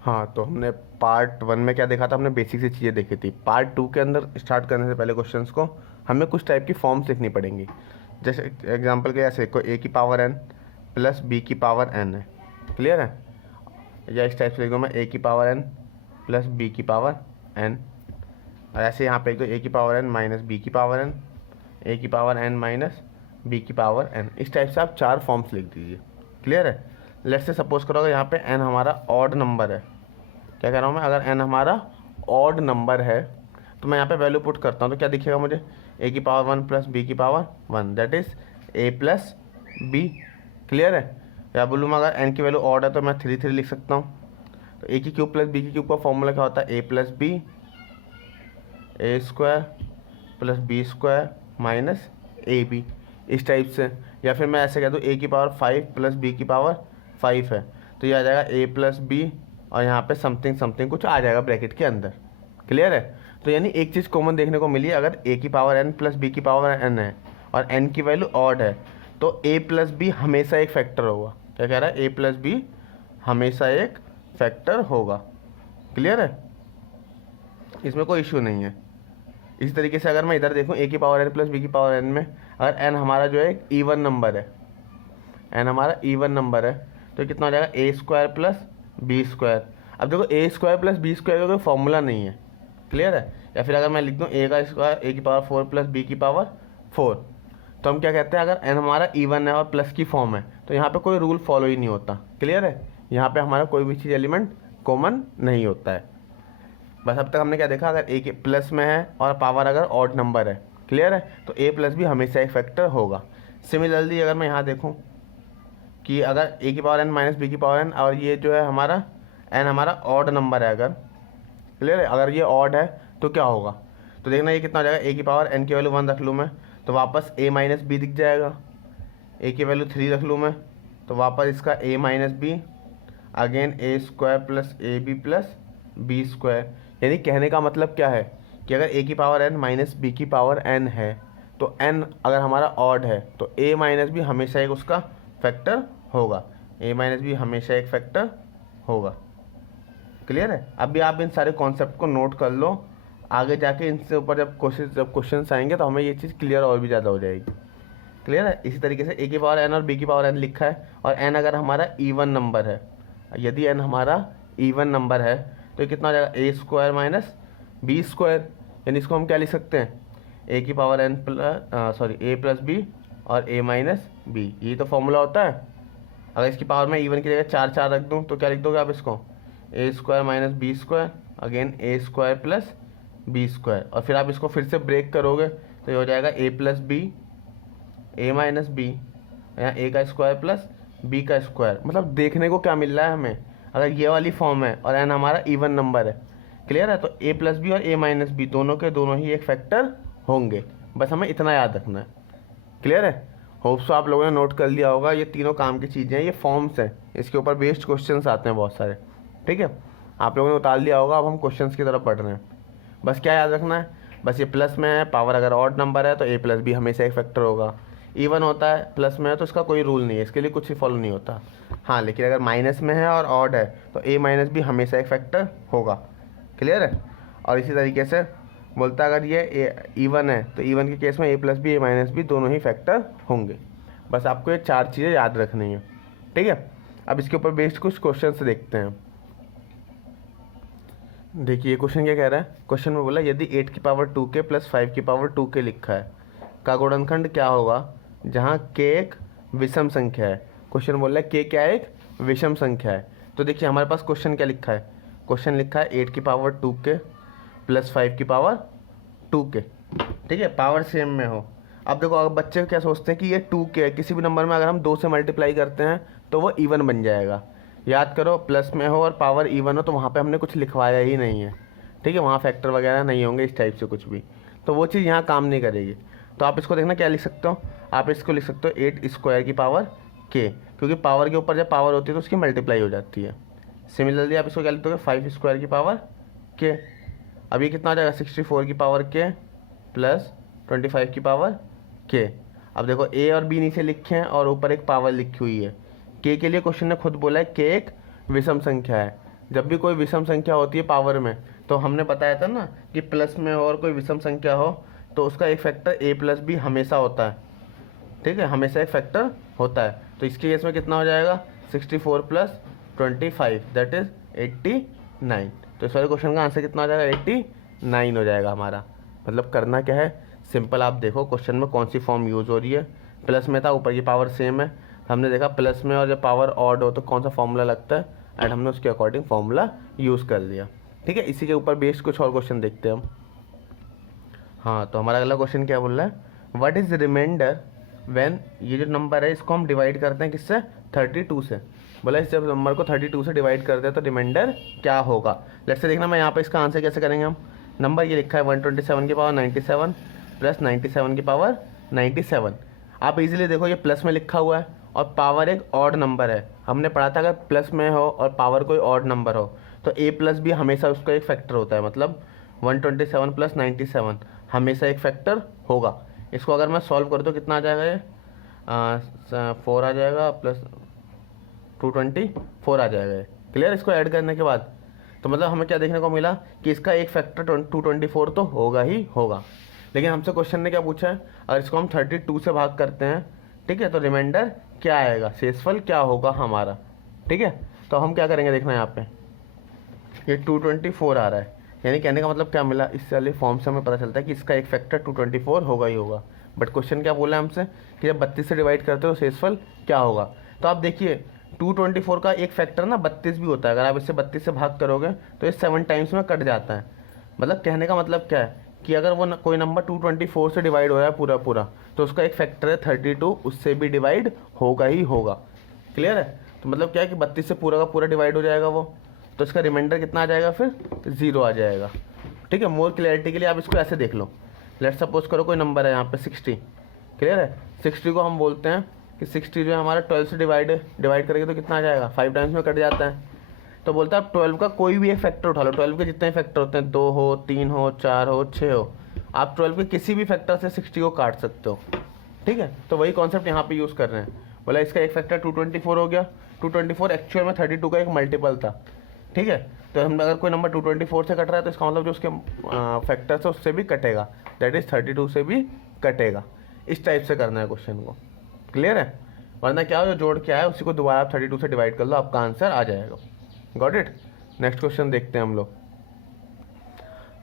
हाँ, तो हमने पार्ट 1 में क्या देखा था, हमने बेसिक सी चीज़ें देखी थी। पार्ट 2 के अंदर स्टार्ट करने से पहले क्वेश्चंस को हमें कुछ टाइप की फॉर्म्स लिखनी पड़ेंगी। जैसे एग्जांपल के ऐसे कोई ए की पावर n प्लस बी की पावर n है, क्लियर है। या इस टाइप से लिख दो मैं ए की पावर n प्लस बी की पावर n, और ऐसे यहाँ पे लिख दो ए की पावर n माइनस बी की पावर n, ए की पावर n माइनस बी की पावर n। इस टाइप से आप 4 फॉर्म्स लिख दीजिए, क्लियर है। लेट्स से सपोज करो अगर यहाँ पे n हमारा ऑड नंबर है, क्या कह रहा हूँ मैं, अगर n हमारा ऑड नंबर है तो मैं यहाँ पे वैल्यू पुट करता हूँ तो क्या दिखेगा मुझे, a की पावर 1 प्लस बी की power 1, that is a plus b, clear है। या बोलूँ मैं अगर n की वैल्यू ऑड है तो मैं 3 3 लिख सकता हूँ। तो a की क्यूब प्लस बी की क्यूब का फॉर्मूला क्या होता है, a plus b a square plus b square minus a b, इस टाइप से। या फिर मैं ऐसे कह दूँ a की पावर 5 प्लस b की पावर 5 है तो ये आ जाएगा a प्लस बी और यहाँ पे समथिंग समथिंग कुछ आ जाएगा ब्रैकेट के अंदर, क्लियर है। तो यानी एक चीज़ कॉमन देखने को मिली, अगर a की पावर n प्लस b की पावर n है और n की वैल्यू ऑड है तो a प्लस बी हमेशा एक फैक्टर होगा। क्या कह रहा है, a प्लस बी हमेशा एक फैक्टर होगा, क्लियर है, इसमें कोई इशू नहीं है। इसी तरीके से अगर मैं इधर देखूँ a की पावर n प्लस बी की पावर n में, अगर n हमारा जो है इवन नंबर है, n हमारा इवन नंबर है तो कितना हो जाएगा, ए स्क्वायर प्लस बी स्क्वायर। अब देखो ए स्क्वायर प्लस बी स्क्वायर का कोई फॉर्मूला नहीं है, क्लियर है। या फिर अगर मैं लिख दूँ ए का स्क्वायर ए की पावर 4 प्लस बी की पावर 4, तो हम क्या कहते हैं, अगर n हमारा इवन है और प्लस की फॉर्म है तो यहाँ पे कोई रूल फॉलो ही नहीं होता, क्लियर है। यहाँ पे हमारा कोई भी चीज़ एलिमेंट कॉमन नहीं होता है। बस अब तक हमने क्या देखा, अगर ए के प्लस में है और पावर अगर ऑड नंबर है, क्लियर है, तो ए प्लस भी हमेशा एक फैक्टर होगा। सिमिलरली अगर मैं यहाँ देखूँ कि अगर ए की पावर n माइनस बी की पावर n और ये जो है हमारा n हमारा ऑड नंबर है, अगर क्लियर है, अगर ये ऑड है तो क्या होगा, तो देखना ये कितना हो जाएगा, ए की पावर n की वैल्यू 1 रख लूँ मैं तो वापस a माइनस बी दिख जाएगा, a की वैल्यू 3 रख लूँ मैं तो वापस इसका a minus b, again a square plus a b plus b square. यानी कहने का मतलब क्या है कि अगर a की पावर n माइनस बी की पावर n है तो n अगर हमारा ऑड है तो a माइनस बी हमेशा एक उसका फैक्टर होगा, a माइनस बी हमेशा एक फैक्टर होगा, क्लियर है। अभी आप इन सारे कॉन्सेप्ट को नोट कर लो, आगे जाके इनसे ऊपर जब क्वेश्चन आएंगे तो हमें ये चीज़ क्लियर और भी ज़्यादा हो जाएगी, क्लियर है। इसी तरीके से a की पावर n और b की पावर n लिखा है और n अगर हमारा इवन नंबर है, यदि n हमारा इवन नंबर है तो कितना हो जाएगा, ए स्क्वायर माइनस बी स्क्वायर। यानी इसको हम क्या लिख सकते हैं, ए की पावर n प्लस ए प्लस बी और a माइनस बी, यही तो फॉर्मूला होता है। अगर इसकी पावर में इवन की जगह 4 4 रख दूँ तो क्या लिख दोगे आप इसको, a square minus b square, again a square plus b square, और फिर आप इसको फिर से ब्रेक करोगे तो ये हो जाएगा ए प्लस बी, ए माइनस बी, यहाँ ए का स्क्वायर प्लस बी का स्क्वायर। मतलब देखने को क्या मिल रहा है हमें, अगर ये वाली फॉर्म है और एन हमारा इवन नंबर है, क्लियर है, तो ए प्लस बी और ए माइनस बी दोनों के दोनों ही एक फैक्टर होंगे। बस हमें इतना याद रखना है, क्लियर है। होप सो आप लोगों ने नोट कर लिया होगा, ये तीनों काम की चीज़ें हैं, ये फॉर्म्स हैं, इसके ऊपर बेस्ड क्वेश्चंस आते हैं बहुत सारे, ठीक है। आप लोगों ने उतार लिया होगा, अब हम क्वेश्चंस की तरफ पढ़ रहे हैं। बस क्या याद रखना है, बस ये प्लस में है, पावर अगर ऑड नंबर है तो ए प्लस बी हमेशा एक फैक्टर होगा, इवन होता है प्लस में है तो इसका कोई रूल नहीं है, इसके लिए कुछ ही फॉलो नहीं होता। हाँ, लेकिन अगर माइनस में है और ऑड है तो ए माइनस बी हमेशा एक फैक्टर होगा, क्लियर है। और इसी तरीके से बोलता है अगर ये इवन है तो इवन के केस में ए प्लस बी ए माइनस बी दोनों ही फैक्टर होंगे। बस आपको ये 4 चीज़ें याद रखनी है, ठीक है। अब इसके ऊपर बेस्ड कुछ क्वेश्चन से देखते हैं। देखिए क्वेश्चन क्या कह रहा है, क्वेश्चन में बोला यदि 8 की पावर 2k प्लस 5 की पावर 2k लिखा है का गुणनखंड क्या होगा जहाँ k एक विषम संख्या है। क्वेश्चन बोल रहा है k क्या एक विषम संख्या है। तो देखिए हमारे पास क्वेश्चन क्या लिखा है, क्वेश्चन लिखा है 8 की पावर 2k प्लस 5 की पावर 2k, ठीक है, पावर सेम में हो। अब देखो अब बच्चे क्या सोचते हैं कि ये 2k है, किसी भी नंबर में अगर हम 2 से मल्टीप्लाई करते हैं तो वो इवन बन जाएगा। याद करो प्लस में हो और पावर इवन हो तो वहाँ पे हमने कुछ लिखवाया ही नहीं है, ठीक है, वहाँ फैक्टर वगैरह नहीं होंगे इस टाइप से कुछ भी, तो वो चीज़ यहाँ काम नहीं करेगी। तो आप इसको देखना क्या लिख सकते हो, आप इसको लिख सकते हो 8 स्क्वायर की पावर k, क्योंकि पावर के ऊपर जब पावर होती है तो उसकी मल्टीप्लाई हो जाती है। सिमिलरली आप इसको क्या लिख दोगे 5 स्क्वायर की पावर k, अभी कितना आ जाएगा 64 की पावर k प्लस 25 की पावर k। अब देखो a और b नीचे लिखे हैं और ऊपर एक पावर लिखी हुई है। k के लिए क्वेश्चन ने खुद बोला है k एक विषम संख्या है, जब भी कोई विषम संख्या होती है पावर में, तो हमने बताया था ना कि प्लस में हो और कोई विषम संख्या हो तो उसका एक फैक्टर ए प्लस बी हमेशा होता है, ठीक है, हमेशा एक फैक्टर होता है। तो इसके केस में कितना हो जाएगा, 64 प्लस 25 दैट इज 89। तो इस वाले क्वेश्चन का आंसर कितना हो जाएगा, 89 हो जाएगा हमारा। मतलब करना क्या है, सिंपल, आप देखो क्वेश्चन में कौन सी फॉर्म यूज़ हो रही है। प्लस में था, ऊपर की पावर सेम है, हमने देखा प्लस में और जब पावर ऑड हो तो कौन सा फॉर्मूला लगता है, एंड हमने उसके अकॉर्डिंग फॉर्मूला यूज़ कर लिया, ठीक है। इसी के ऊपर बेस्ड कुछ और क्वेश्चन देखते हैं हम। हाँ, तो हमारा अगला क्वेश्चन क्या बोल रहा है, व्हाट इज रिमाइंडर व्हेन, ये जो नंबर है इसको हम डिवाइड करते हैं किससे, 32 से। बोला इस जब नंबर को 32 से डिवाइड करते हैं तो रिमाइंडर क्या होगा। लेट्स से देखना, मैं यहाँ पे इसका आंसर कैसे करेंगे हम। नंबर ये लिखा है 127 की पावर 97 प्लस 97 की पावर 97। आप इजीली देखो ये प्लस में लिखा हुआ है और पावर एक ऑड नंबर है। हमने पढ़ा था अगर प्लस में हो और पावर कोई ऑड नंबर हो तो ए प्लस भी हमेशा उसका एक फैक्टर होता है। मतलब 127 प्लस 97 हमेशा एक फैक्टर होगा। इसको अगर मैं सॉल्व कर दूँ कितना आ जाएगा, ये 4 आ जाएगा प्लस 224 आ जाएगा ये। क्लियर, इसको ऐड करने के बाद तो मतलब हमें क्या देखने को मिला कि इसका एक फैक्टर 224 तो होगा ही होगा। लेकिन हमसे क्वेश्चन ने क्या पूछा है, अगर इसको हम 32 से भाग करते हैं, ठीक है, तो रिमाइंडर क्या आएगा, शेषफल क्या होगा हमारा, ठीक है। तो हम क्या करेंगे, देखना यहाँ पे ये 224 आ रहा है, यानी कहने का मतलब क्या मिला, इस वाले फॉर्म से हमें पता चलता है कि इसका एक फैक्टर 224 होगा ही होगा। बट क्वेश्चन क्या बोला है हमसे कि जब 32 से डिवाइड करते हो शेषफल क्या होगा। तो आप देखिए 224 का एक फैक्टर ना 32 भी होता है। अगर आप इससे 32 से भाग करोगे तो ये 7 टाइम्स में कट जाता है। मतलब कहने का मतलब क्या है कि अगर वो कोई नंबर 224 से डिवाइड हो रहा है पूरा पूरा तो उसका एक फैक्टर है 32, उससे भी डिवाइड होगा ही होगा। क्लियर है। तो मतलब क्या है कि 32 से पूरा का पूरा डिवाइड हो जाएगा वो, तो इसका रिमाइंडर कितना आ जाएगा, फिर 0 आ जाएगा। ठीक है, मोर क्लियरिटी के लिए आप इसको ऐसे देख लो। लेट सपोज करो कोई नंबर है यहाँ पे 60। क्लियर है, 60 को हम बोलते हैं कि 60 जो है हमारा 12 से डिवाइड करेंगे तो कितना आ जाएगा, 5 टाइम्स में कट जाता है। तो बोलता है आप 12 का कोई भी एक फैक्टर उठा लो। 12 के जितने फैक्टर होते हैं, 2 हो, 3 हो, 4 हो, 6 हो, आप 12 के किसी भी फैक्टर से 60 को काट सकते हो। ठीक है, तो वही कॉन्सेप्ट यहाँ पे यूज़ कर रहे हैं। बोला इसका एक फैक्टर 224 हो गया। 224 एक्चुअल में 32 का एक मल्टीपल था। ठीक है, तो हम अगर कोई नंबर 224 से कट रहा है तो इसका मतलब जो उसके फैक्टर से उससे भी कटेगा, दैट इज 32 से भी कटेगा। इस टाइप से करना है क्वेश्चन को। क्लियर है, वरना क्या हो, जो जोड़ के आया उसी को दोबारा आप 32 से डिवाइड कर लो, आपका आंसर आ जाएगा। Got it. नेक्स्ट क्वेश्चन देखते हैं हम लोग।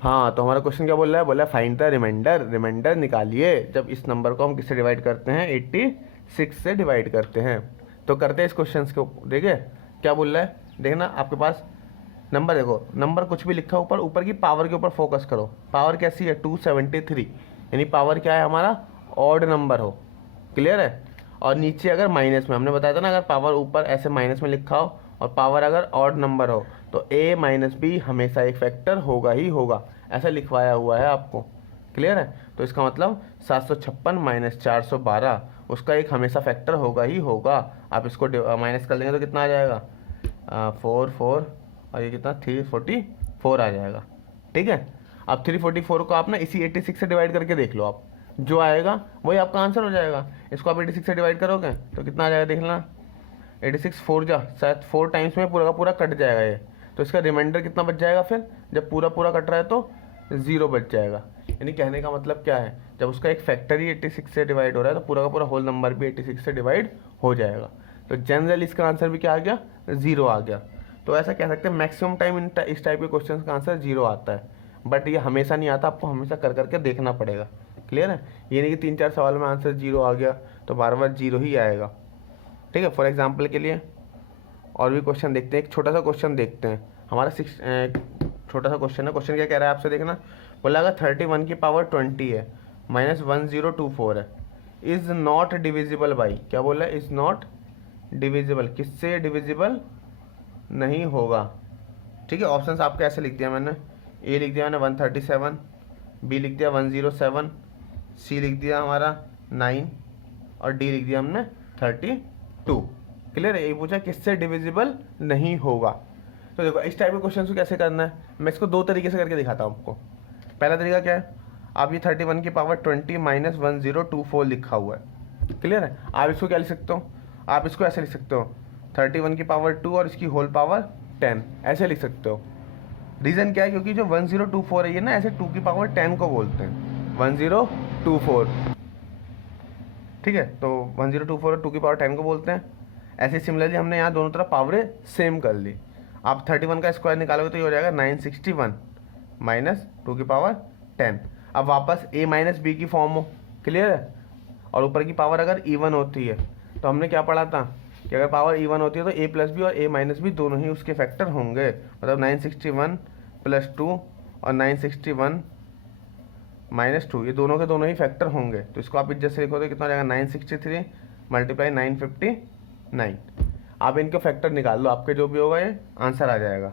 हाँ, तो हमारा क्वेश्चन क्या बोल रहा है, बोला फाइंड द रिमाइंडर। रिमाइंडर निकालिए जब इस नंबर को हम किससे डिवाइड करते हैं, 86 से डिवाइड करते हैं। तो करते हैं इस क्वेश्चन को। देखिए क्या बोल रहा है, देखना आपके पास नंबर, देखो नंबर कुछ भी लिखा ऊपर, ऊपर की पावर के ऊपर फोकस करो। पावर कैसी है, 273, यानी पावर क्या है हमारा, ऑड नंबर हो। क्लियर है। और नीचे अगर माइनस में, हमने बताया था ना, अगर पावर ऊपर ऐसे माइनस में लिखा हो और पावर अगर ऑड नंबर हो तो a माइनस बी हमेशा एक फैक्टर होगा ही होगा, ऐसा लिखवाया हुआ है आपको। क्लियर है। तो इसका मतलब 756 माइनस 412 उसका एक हमेशा फैक्टर होगा ही होगा। आप इसको माइनस कर लेंगे तो कितना आ जाएगा, 4 और ये कितना 344 आ जाएगा। ठीक है, अब 344 को आप ना इसी 86 से डिवाइड करके देख लो, आप जो आएगा वही आपका आंसर हो जाएगा। इसको आप 86 से डिवाइड करोगे तो कितना आ जाएगा, देख लेना 86 4 जा, शायद 4 टाइम्स में पूरा का पूरा कट जाएगा ये। तो इसका रिमाइंडर कितना बच जाएगा, फिर जब पूरा पूरा कट रहा है तो 0 बच जाएगा। यानी कहने का मतलब क्या है, जब उसका एक फैक्टर ही 86 से डिवाइड हो रहा है तो पूरा का पूरा होल नंबर भी 86 से डिवाइड हो जाएगा। तो जनरली इसका आंसर भी क्या आ गया, 0 आ गया। तो ऐसा कह सकते हैं मैक्सिमम टाइम इस टाइप के क्वेश्चन का आंसर 0 आता है, बट ये हमेशा नहीं आता, आपको हमेशा कर करके देखना पड़ेगा। क्लियर है, ये नहीं कि 3-4 सवाल में आंसर 0 आ गया तो बार बार 0 ही आएगा। ठीक है, फॉर एग्जाम्पल के लिए और भी क्वेश्चन देखते हैं। एक छोटा सा क्वेश्चन देखते हैं, हमारा छोटा सा क्वेश्चन है। क्वेश्चन क्या कह रहा है आपसे, देखना। बोला अगर 31 की पावर 20 है माइनस 1024 है, इज़ नॉट डिविजिबल बाई, क्या बोला है, इज़ नॉट डिविजिबल, किससे डिविजिबल नहीं होगा। ठीक है, ऑप्शंस आपके ऐसे लिख दिया मैंने, ए लिख दिया मैंने 137, बी लिख दिया 107, सी लिख दिया हमारा 9 और डी लिख दिया हमने 32। क्लियर है, ये पूछा किससे डिविजिबल नहीं होगा। तो देखो इस टाइप के क्वेश्चन को कैसे करना है, मैं इसको 2 तरीके से करके दिखाता हूँ आपको। पहला तरीका क्या है, आप ये 31 की पावर 20 माइनस 1024 लिखा हुआ है। क्लियर है, आप इसको क्या लिख सकते हो, आप इसको ऐसे लिख सकते हो 31 की पावर 2 और इसकी होल पावर 10 ऐसे लिख सकते हो। रीज़न क्या है, क्योंकि जो 1024 है ये ना ऐसे 2 की पावर 10 को बोलते हैं, 1024, ठीक है। तो 1024 2 की पावर 10 को बोलते हैं। ऐसे सिमिलरली हमने यहाँ दोनों तरफ पावरें सेम कर ली। आप 31 का स्क्वायर निकालोगे तो ये हो जाएगा 961 माइनस 2 की पावर 10। अब वापस a माइनस बी की फॉर्म हो, क्लियर है। और ऊपर की पावर अगर इवन होती है तो हमने क्या पढ़ा था कि अगर पावर इवन होती है तो a प्लस बी और a माइनस बी दोनों ही उसके फैक्टर होंगे। मतलब 961 प्लस 2 और 961 माइनस 2 ये दोनों के दोनों ही फैक्टर होंगे। तो इसको आप इज्जत से लिखो तो कितना हो जाएगा 963 मल्टीप्लाई 959। आप इनके फैक्टर निकाल लो, आपके जो भी होगा ये आंसर आ जाएगा,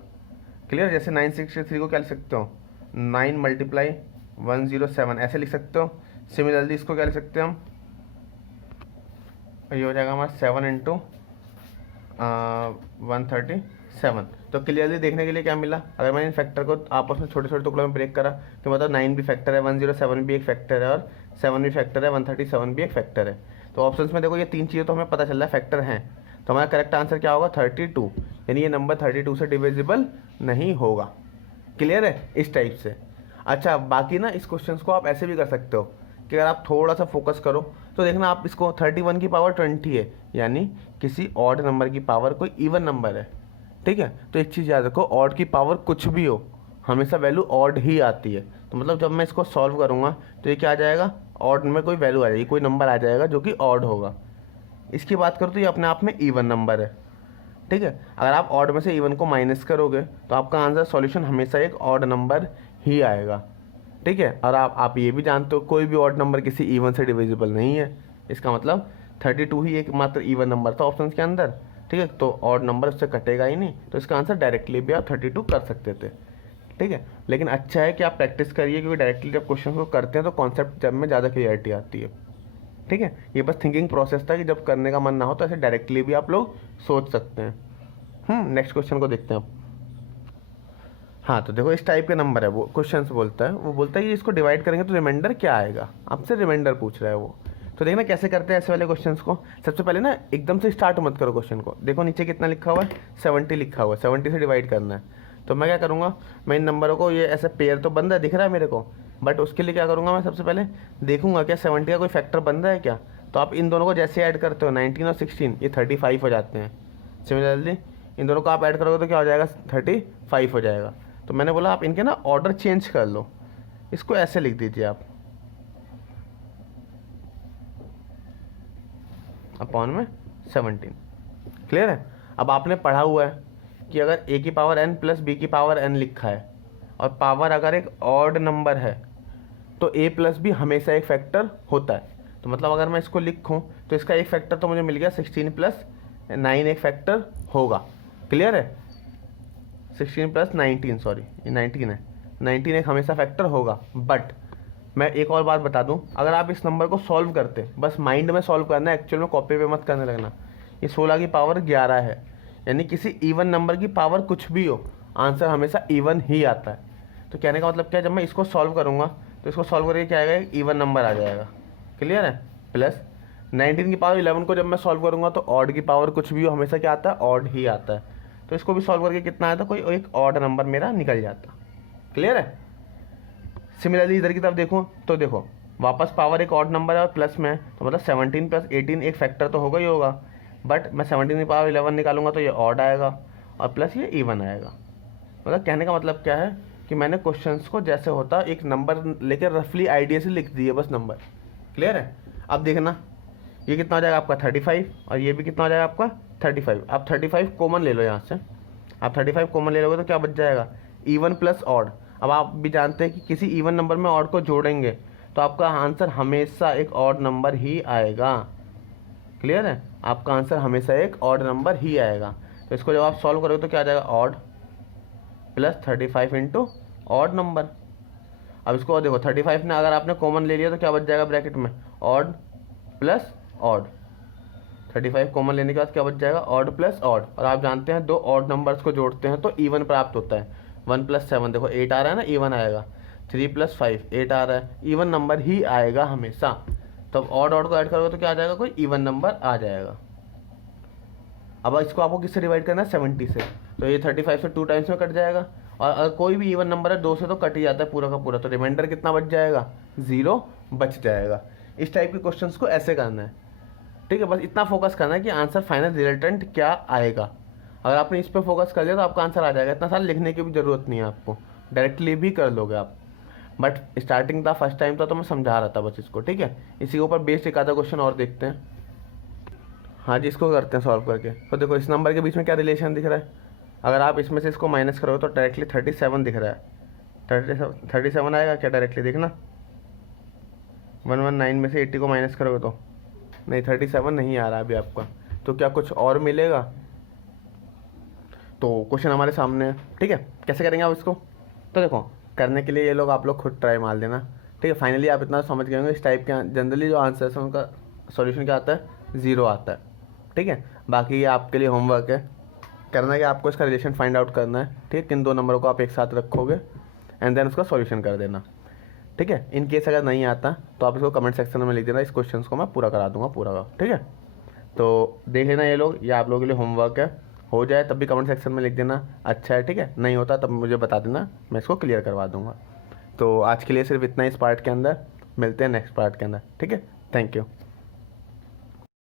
क्लियर। जैसे 963 को क्या लिख सकते हो 9 मल्टीप्लाई 107 ऐसे लिख सकते हो। सिमिलरली इसको क्या लिख सकते हैं हम, ये हो जाएगा हमारा 7 इंटू 137। तो क्लियरली देखने के लिए क्या मिला, अगर मैंने इन फैक्टर को आपस में छोटे छोटे टुकड़ों में ब्रेक करा तो मतलब 9 भी फैक्टर है, 107 भी एक फैक्टर है और 7 भी फैक्टर है, 137 भी एक फैक्टर है। तो ऑप्शंस में देखो ये 3 चीज़ें तो हमें पता चल रहा है फैक्टर हैं। तो हमारा करेक्ट आंसर क्या होगा 32, यानी ये नंबर 32 से डिविजिबल नहीं होगा, क्लियर है इस टाइप से। अच्छा बाकी ना इस क्वेश्चन को आप ऐसे भी कर सकते हो कि अगर आप थोड़ा सा फोकस करो तो देखना आप इसको 31 की पावर 20 है, यानी किसी ऑड नंबर की पावर कोई इवन नंबर है, ठीक है। तो एक चीज़ याद रखो, ऑड की पावर कुछ भी हो हमेशा वैल्यू ऑड ही आती है। तो मतलब जब मैं इसको सॉल्व करूँगा तो ये क्या आ जाएगा, ऑड में कोई वैल्यू आ जाएगी, कोई नंबर आ जाएगा जो कि ऑड होगा। इसकी बात करो तो ये अपने आप में इवन नंबर है, ठीक है। अगर आप ऑड में से इवन को माइनस करोगे तो आपका आंसर सॉल्यूशन हमेशा एक ऑड नंबर ही आएगा, ठीक है। और आप ये भी जानते हो कोई भी ऑड नंबर किसी इवन से डिविजिबल नहीं है। इसका मतलब 32 ही एक मात्र इवन नंबर था ऑप्शन के अंदर, ठीक है। तो ऑड नंबर उससे कटेगा ही नहीं, तो इसका आंसर डायरेक्टली भी आप 32 कर सकते थे, ठीक है। लेकिन अच्छा है कि आप प्रैक्टिस करिए, क्योंकि डायरेक्टली जब क्वेश्चन को करते हैं तो कॉन्सेप्ट जब में ज़्यादा क्लियरिटी आती है, ठीक है। ये बस थिंकिंग प्रोसेस था कि जब करने का मन ना हो तो ऐसे डायरेक्टली भी आप लोग सोच सकते हैं। नेक्स्ट क्वेश्चन को देखते हैं अब। हाँ तो देखो इस टाइप के नंबर है, वो क्वेश्चन बोलता है, वो बोलता है कि इसको डिवाइड करेंगे तो रिमाइंडर क्या आएगा, आपसे रिमाइंडर पूछ रहा है वो। तो देखना कैसे करते हैं ऐसे वाले क्वेश्चंस को। सबसे पहले ना एकदम से स्टार्ट मत करो क्वेश्चन को, देखो नीचे कितना लिखा हुआ है 70 लिखा हुआ है, 70 से डिवाइड करना है। तो मैं क्या करूँगा, मैं इन नंबरों को, ये ऐसे पेयर तो बन रहा है दिख रहा है मेरे को, बट उसके लिए क्या करूँगा मैं सबसे पहले देखूंगा क्या 70 का कोई फैक्टर बन रहा है क्या। तो आप इन दोनों को जैसे ऐड करते हो 19 और 16 ये 35 हो जाते हैं। सिमिलरली इन दोनों को आप ऐड करोगे तो क्या हो जाएगा 35 हो जाएगा। तो मैंने बोला आप इनके ना ऑर्डर चेंज कर लो, इसको ऐसे लिख दीजिए आप अपॉन में 17, क्लियर है। अब आपने पढ़ा हुआ है कि अगर a की पावर n प्लस b की पावर n लिखा है और पावर अगर एक ऑड नंबर है तो a प्लस b हमेशा एक फैक्टर होता है। तो मतलब अगर मैं इसको लिखूं तो इसका एक फैक्टर तो मुझे मिल गया, 16 प्लस 9 एक फैक्टर होगा, क्लियर है। 16 प्लस 19, सॉरी ये 19 है, 19 एक हमेशा फैक्टर होगा। बट मैं एक और बात बता दूं, अगर आप इस नंबर को सॉल्व करते, बस माइंड में सॉल्व करना है, एक्चुअल में कॉपी पे मत करने लगना। ये 16 की पावर 11 है, यानी किसी इवन नंबर की पावर कुछ भी हो आंसर हमेशा इवन ही आता है। तो कहने का मतलब क्या है, जब मैं इसको सॉल्व करूँगा तो इसको सॉल्व करके क्या आएगा, एक इवन नंबर आ जाएगा, क्लियर है। प्लस 19 की पावर 11 को जब मैं सॉल्व करूँगा तो ऑड की पावर कुछ भी हो हमेशा क्या आता है, ऑड ही आता है। तो इसको भी सॉल्व करके कितना आया था, कोई एक ऑड नंबर मेरा निकल जाता, क्लियर है। सिमिलरली इधर की तरफ देखो तो देखो वापस पावर एक ऑड नंबर है और प्लस में है, तो मतलब 17 प्लस 18 एक फैक्टर तो होगा ही होगा। बट मैं 17 की पावर 11 निकालूंगा तो ये ऑड आएगा और प्लस ये इवन आएगा। मतलब कहने का मतलब क्या है कि मैंने क्वेश्चंस को जैसे होता एक नंबर लेकर रफली आइडिया से लिख दिए बस नंबर, क्लियर है। अब देखना ये कितना हो जाएगा आपका 35 और ये भी कितना हो जाएगा आपका 35। आप 35 कॉमन ले लो यहाँ से, आप 35 कॉमन ले लोगे तो क्या बच जाएगा, इवन प्लस ऑड। अब आप भी जानते हैं कि किसी इवन नंबर में ऑड को जोड़ेंगे तो आपका आंसर हमेशा एक ऑड नंबर ही आएगा, क्लियर है। आपका आंसर हमेशा एक ऑड नंबर ही आएगा। तो इसको जब आप सॉल्व करोगे तो क्या आ जाएगा, odd plus 35 into odd number. अब इसको देखो 35 ने अगर आपने कॉमन ले लिया तो क्या बच जाएगा ब्रैकेट में, ऑड प्लस ऑड। 35 कॉमन लेने के बाद क्या बच जाएगा, ऑड प्लस ऑड। और आप जानते हैं दो ऑड नंबर्स को जोड़ते हैं तो इवन प्राप्त होता है। 1 प्लस 7 देखो 8 आ रहा है ना, इवन आएगा। 3 प्लस 5 8 आ रहा है, इवन नंबर ही आएगा हमेशा। तब ऑड ऑड को ऐड करोगे तो क्या आ जाएगा, कोई इवन नंबर आ जाएगा। अब इसको आपको किससे डिवाइड करना है, 70 से, तो ये 35 से 2 टाइम्स में कट जाएगा। और अगर कोई भी इवन नंबर है 2 से तो कट ही जाता है पूरा का पूरा, तो रिमाइंडर कितना बच जाएगा, 0 बच जाएगा। इस टाइप के क्वेश्चंस को ऐसे करना है, ठीक है। बस इतना फोकस करना है कि आंसर फाइनल रिजल्टेंट क्या आएगा। अगर आपने इस पर फोकस कर लिया तो आपका आंसर आ जाएगा, इतना सारा लिखने की भी ज़रूरत नहीं है, आपको डायरेक्टली भी कर लोगे आप। बट स्टार्टिंग था, फर्स्ट टाइम था, तो मैं समझा रहा था बस इसको, ठीक है। इसी के ऊपर बेस्ड एक आधा क्वेश्चन और देखते हैं। हाँ जी, इसको करते हैं सॉल्व करके। तो देखो इस नंबर के बीच में क्या रिलेशन दिख रहा है, अगर आप इसमें से इसको माइनस करोगे तो डायरेक्टली 37 दिख रहा है। 37 आएगा क्या डायरेक्टली, देखना 119 में से 80 को माइनस करोगे तो नहीं, 37 नहीं आ रहा अभी आपका, तो क्या कुछ और मिलेगा। तो क्वेश्चन हमारे सामने है, ठीक है। कैसे करेंगे आप इसको, तो देखो करने के लिए ये लोग आप लोग खुद ट्राई मार देना, ठीक है। फाइनली आप इतना समझ गए होंगे इस टाइप के जनरली जो आंसर है उनका सॉल्यूशन क्या आता है, 0 आता है, ठीक है। बाकी ये आपके लिए होमवर्क है, करना है कि आपको इसका रिलेशन फाइंड आउट करना है, ठीक है। किन दो नंबरों को आप एक साथ रखोगे एंड देन उसका सॉल्यूशन कर देना, ठीक है। इन केस अगर नहीं आता तो आप इसको कमेंट सेक्शन में लिख देना, इस क्वेश्चन को मैं पूरा करा दूंगा पूरा का, ठीक है। तो देख लेना ये आप लोगों के लिए होमवर्क है, हो जाए तब भी कमेंट सेक्शन में लिख देना अच्छा है, ठीक है। नहीं होता तब मुझे बता देना, मैं इसको क्लियर करवा दूंगा। तो आज के लिए सिर्फ इतना ही इस पार्ट के अंदर, मिलते हैं नेक्स्ट पार्ट के अंदर, ठीक है। Thank you.